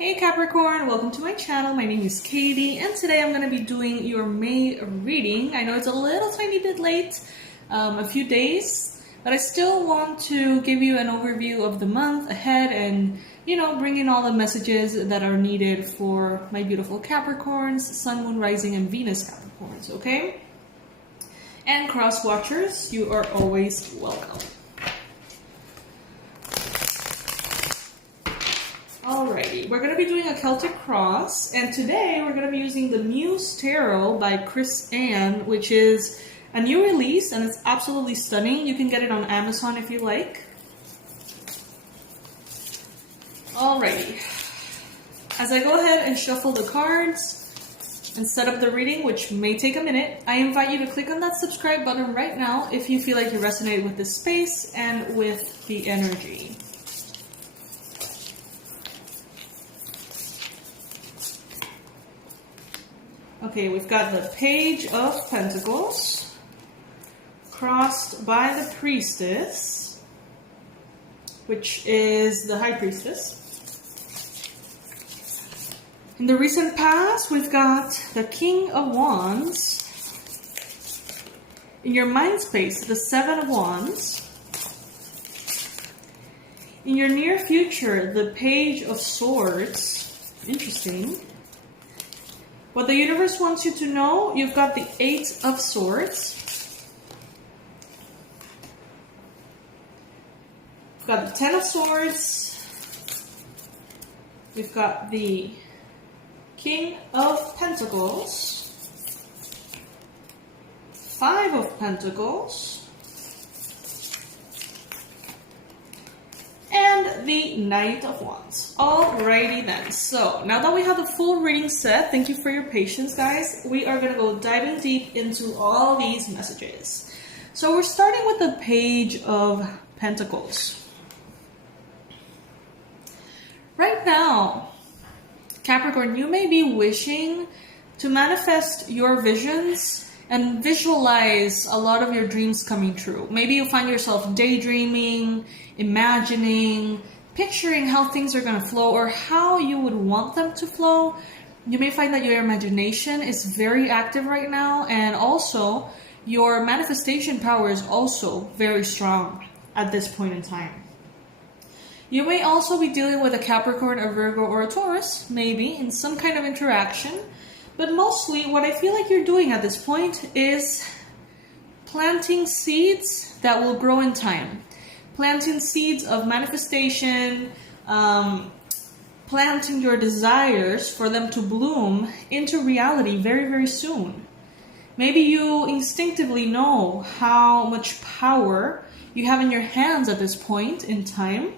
Hey Capricorn, welcome to my channel. My name is Katie and today I'm going to be doing your May reading. I know it's a little tiny bit late, a few days, but I still want to give you an overview of the month ahead and, bring in all the messages that are needed for my beautiful Capricorns, Sun, Moon, Rising, and Venus Capricorns, okay? And cross watchers, you are always welcome. Alrighty, we're going to be doing a Celtic cross, and today we're going to be using the Muse Tarot by Chris Ann, which is a new release, and it's absolutely stunning. You can get it on Amazon if you like. Alrighty, as I go ahead and shuffle the cards and set up the reading, which may take a minute, I invite you to click on that subscribe button right now if you feel like you resonate with this space and with the energy. Okay, we've got the Page of Pentacles, crossed by the Priestess, which is the High Priestess. In the recent past, we've got the King of Wands. In your mind space, the Seven of Wands. In your near future, the Page of Swords. Interesting. What the universe wants you to know, you've got the Eight of Swords. We've got the Ten of Swords. We've got the King of Pentacles. Five of Pentacles. And the Knight of Wands. Alrighty then, so now that we have the full reading set, thank you for your patience guys, we are going to go diving deep into all these messages. So we're starting with the Page of Pentacles. Right now, Capricorn, you may be wishing to manifest your visions and visualize a lot of your dreams coming true. Maybe you find yourself daydreaming, imagining, picturing how things are going to flow or how you would want them to flow. You may find that your imagination is very active right now, and also your manifestation power is also very strong at this point in time. You may also be dealing with a Capricorn, a Virgo, or a Taurus, maybe, in some kind of interaction. But mostly, what I feel like you're doing at this point is planting seeds that will grow in time. Planting seeds of manifestation, planting your desires for them to bloom into reality very, very soon. Maybe you instinctively know how much power you have in your hands at this point in time.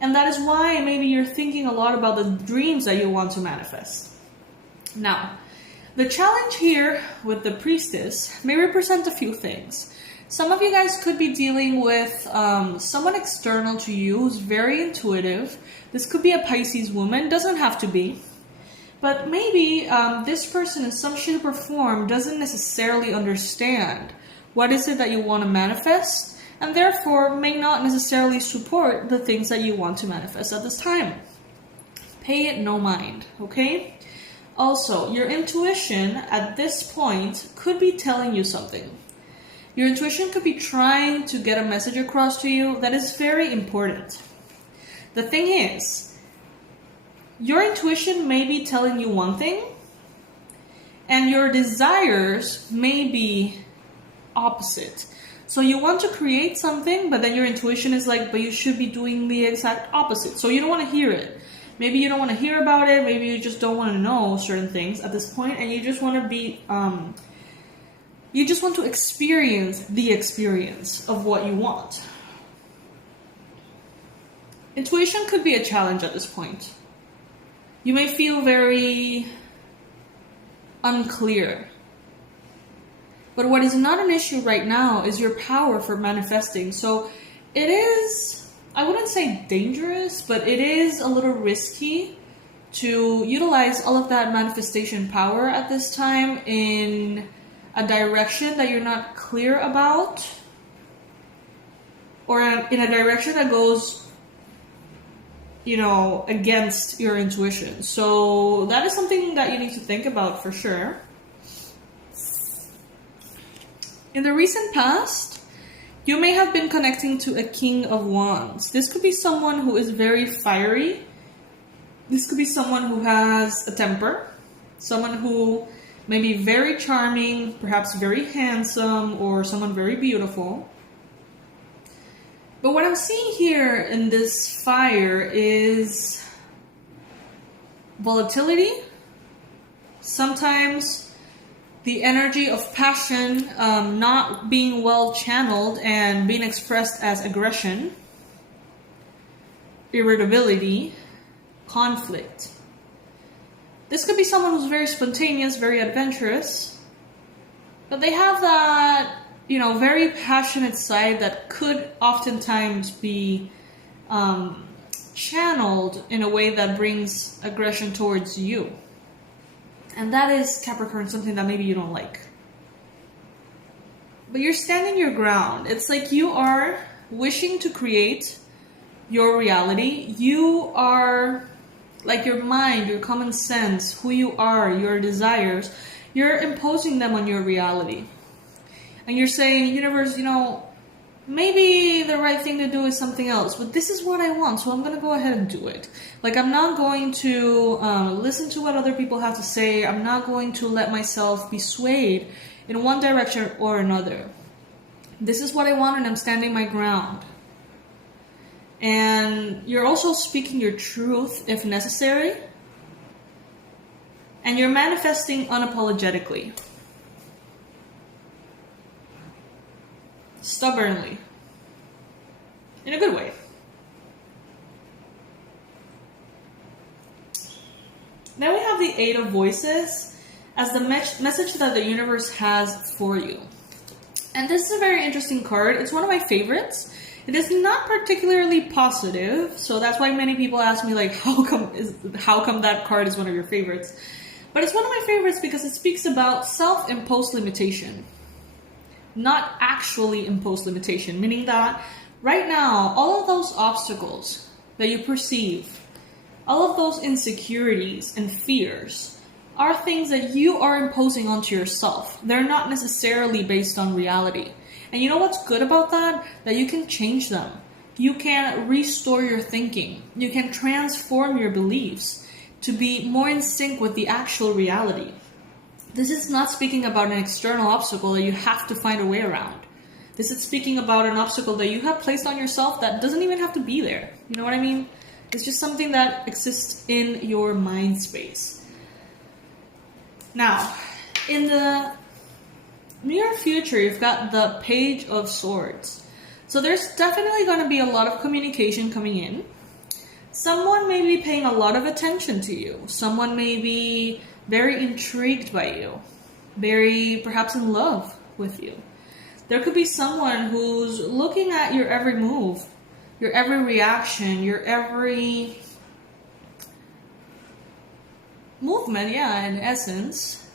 And that is why maybe you're thinking a lot about the dreams that you want to manifest. Now, the challenge here with the Priestess may represent a few things. Some of you guys could be dealing with someone external to you who's very intuitive. This could be a Pisces woman, doesn't have to be. But maybe this person in some shape or form doesn't necessarily understand what is it that you want to manifest, and therefore may not necessarily support the things that you want to manifest at this time. Pay it no mind, okay? Also, your intuition at this point could be telling you something. Your intuition could be trying to get a message across to you that is very important. The thing is, your intuition may be telling you one thing, and your desires may be opposite. So you want to create something, but then your intuition is like, but you should be doing the exact opposite. So you don't want to hear it. Maybe you don't want to hear about it. Maybe you just don't want to know certain things at this point, and you just want to be, you just want to experience the experience of what you want. Intuition could be a challenge at this point. You may feel very unclear. But what is not an issue right now is your power for manifesting. So it is, I wouldn't say dangerous, but it is a little risky to utilize all of that manifestation power at this time in a direction that you're not clear about, or in a direction that goes against your intuition. So that is something that you need to think about for sure. In the recent past, you may have been connecting to a King of Wands. This could be someone who is very fiery. This could be someone who has a temper. Someone who may be very charming, perhaps very handsome, or someone very beautiful. But what I'm seeing here in this fire is volatility. Sometimes the energy of passion not being well channeled and being expressed as aggression, irritability, conflict. This could be someone who's very spontaneous, very adventurous, but they have that, very passionate side that could oftentimes be channeled in a way that brings aggression towards you. And that is, Capricorn, something that maybe you don't like. But you're standing your ground. It's like you are wishing to create your reality. You are, like your mind, your common sense, who you are, your desires, you're imposing them on your reality. And you're saying, universe, maybe the right thing to do is something else, but this is what I want, so I'm going to go ahead and do it. Like, I'm not going to listen to what other people have to say. I'm not going to let myself be swayed in one direction or another. This is what I want, and I'm standing my ground. And you're also speaking your truth if necessary. And you're manifesting unapologetically. Stubbornly. In a good way. Then we have the Eight of Voices as the message that the universe has for you. And this is a very interesting card. It's one of my favorites. It is not particularly positive, so that's why many people ask me, like, how come that card is one of your favorites? But it's one of my favorites because it speaks about self-imposed limitation. Not actually imposed limitation, meaning that right now, all of those obstacles that you perceive, all of those insecurities and fears are things that you are imposing onto yourself. They're not necessarily based on reality. And you know what's good about that? That you can change them. You can restore your thinking. You can transform your beliefs to be more in sync with the actual reality. This is not speaking about an external obstacle that you have to find a way around. This is speaking about an obstacle that you have placed on yourself that doesn't even have to be there. You know what I mean? It's just something that exists in your mind space. Now, in the near future, you've got the Page of Swords. So there's definitely going to be a lot of communication coming in. Someone may be paying a lot of attention to you. Someone may be very intrigued by you. Very, perhaps, in love with you. There could be someone who's looking at your every move, your every reaction, your every movement, in essence.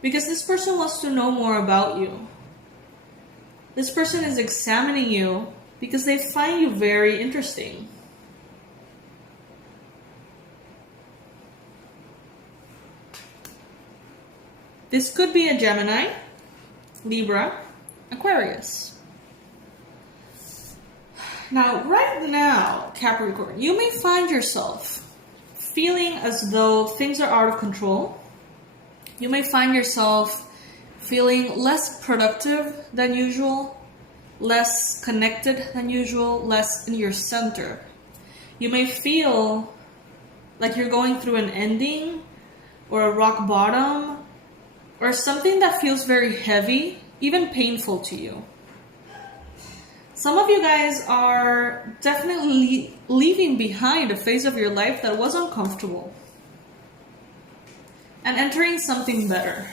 Because this person wants to know more about you. This person is examining you because they find you very interesting. This could be a Gemini, Libra, Aquarius. Now, right now, Capricorn, you may find yourself feeling as though things are out of control. You may find yourself feeling less productive than usual, less connected than usual, less in your center. You may feel like you're going through an ending or a rock bottom or something that feels very heavy, even painful to you. Some of you guys are definitely leaving behind a phase of your life that was uncomfortable and entering something better.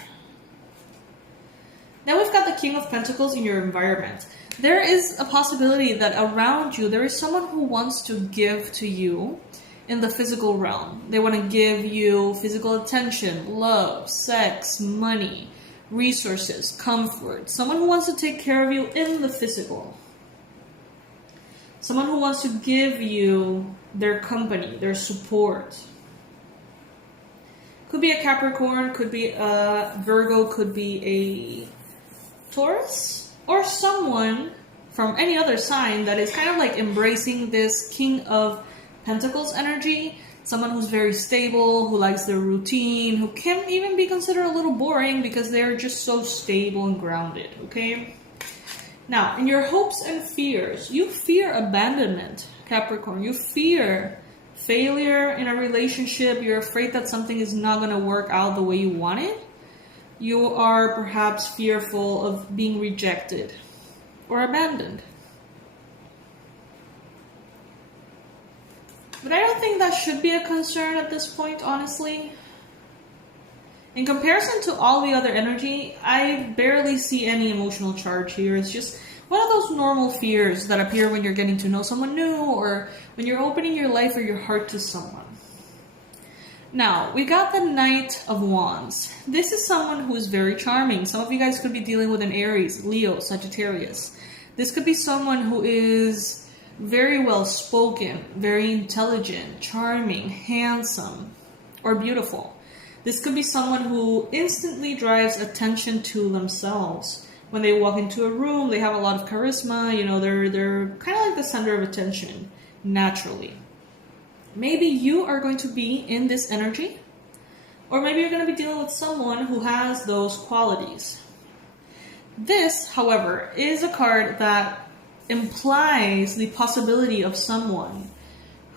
Now we've got the King of Pentacles in your environment. There is a possibility that around you there is someone who wants to give to you in the physical realm. They want to give you physical attention, love, sex, money, resources, comfort. Someone who wants to take care of you in the physical. Someone who wants to give you their company, their support. Could be a Capricorn, could be a Virgo, could be a Taurus, or someone from any other sign that is kind of like embracing this King of Pentacles energy. Someone who's very stable, who likes their routine, who can even be considered a little boring because they're just so stable and grounded, okay? Now, in your hopes and fears, you fear abandonment, Capricorn. You fear failure in a relationship. You're afraid that something is not going to work out the way you want it. You are perhaps fearful of being rejected or abandoned. But I don't think that should be a concern at this point, honestly. In comparison to all the other energy, I barely see any emotional charge here. It's just one of those normal fears that appear when you're getting to know someone new or when you're opening your life or your heart to someone. Now, we got the Knight of Wands. This is someone who is very charming. Some of you guys could be dealing with an Aries, Leo, Sagittarius. This could be someone who is very well spoken, very intelligent, charming, handsome, or beautiful. This could be someone who instantly drives attention to themselves. When they walk into a room, they have a lot of charisma, you know, they're kind of like the center of attention, naturally. Maybe you are going to be in this energy, or maybe you're going to be dealing with someone who has those qualities. This, however, is a card that implies the possibility of someone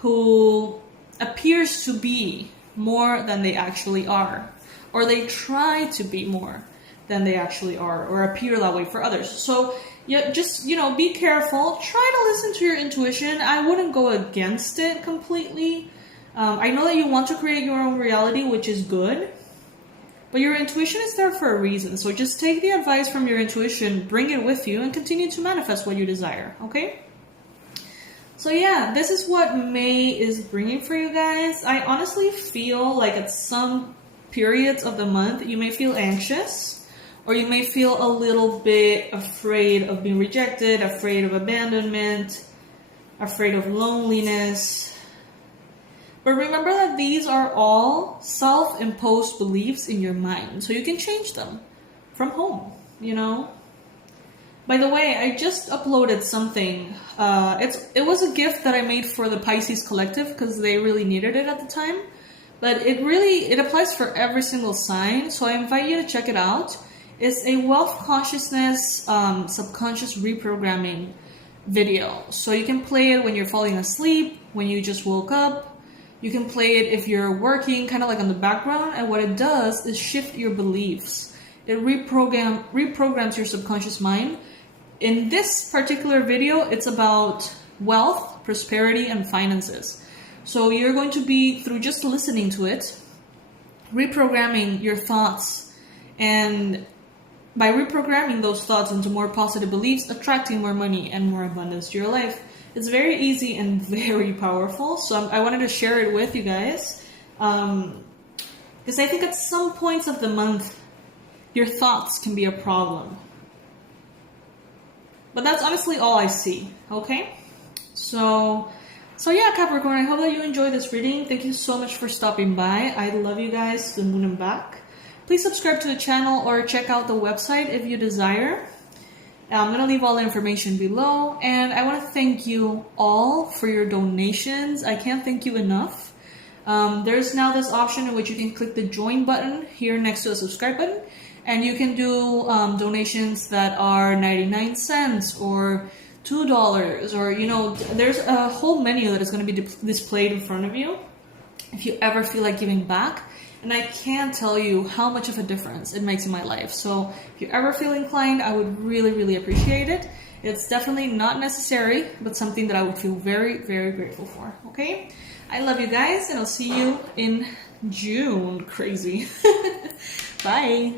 who appears to be more than they actually are, or they try to be more than they actually are, or appear that way for others. So yeah, just, you know, be careful. Try to listen to your intuition. I wouldn't go against it completely. I know that you want to create your own reality, which is good, but your intuition is there for a reason. So just take the advice from your intuition, bring it with you, and continue to manifest what you desire, okay? So yeah, this is what May is bringing for you guys. I honestly feel like at some periods of the month, you may feel anxious, or you may feel a little bit afraid of being rejected, afraid of abandonment, afraid of loneliness. But remember that these are all self-imposed beliefs in your mind, so you can change them from home, you know? By the way, I just uploaded something. It was a gift that I made for the Pisces collective because they really needed it at the time. But it applies for every single sign, so I invite you to check it out. It's a wealth consciousness, subconscious reprogramming video. So you can play it when you're falling asleep, when you just woke up. You can play it if you're working, kind of like on the background. And what it does is shift your beliefs. It reprograms your subconscious mind. In this particular video, it's about wealth, prosperity, and finances. So you're going to be, through just listening to it, reprogramming your thoughts. And by reprogramming those thoughts into more positive beliefs, attracting more money and more abundance to your life. It's very easy and very powerful. So I wanted to share it with you guys. Because I think at some points of the month, your thoughts can be a problem. But that's honestly all I see, okay? So yeah, Capricorn, I hope that you enjoyed this reading. Thank you so much for stopping by. I love you guys to the moon and back. Please subscribe to the channel or check out the website if you desire. I'm going to leave all the information below. And I want to thank you all for your donations. I can't thank you enough. There's now this option in which you can click the join button here next to the subscribe button. And you can do donations that are 99 cents or $2, or, you know, there's a whole menu that is going to be displayed in front of you if you ever feel like giving back. And I can't tell you how much of a difference it makes in my life. So if you ever feel inclined, I would really, really appreciate it. It's definitely not necessary, but something that I would feel very, very grateful for. Okay? I love you guys, and I'll see you in June. Crazy. Bye.